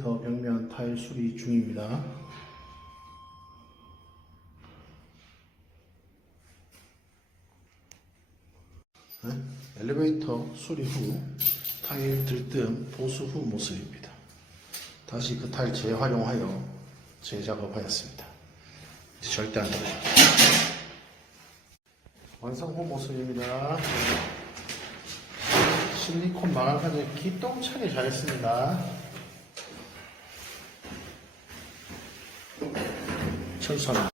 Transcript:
엘리베이터 벽면 타일 수리 중입니다. 엘리베이터 수리 후 타일 들뜸 보수 후 모습입니다. 다시 그 타일 재활용하여 재작업하였습니다. 이제 절대 안 떨어집니다. 완성 후 모습입니다. 실리콘 망할까지 기똥차게 잘했습니다. 철선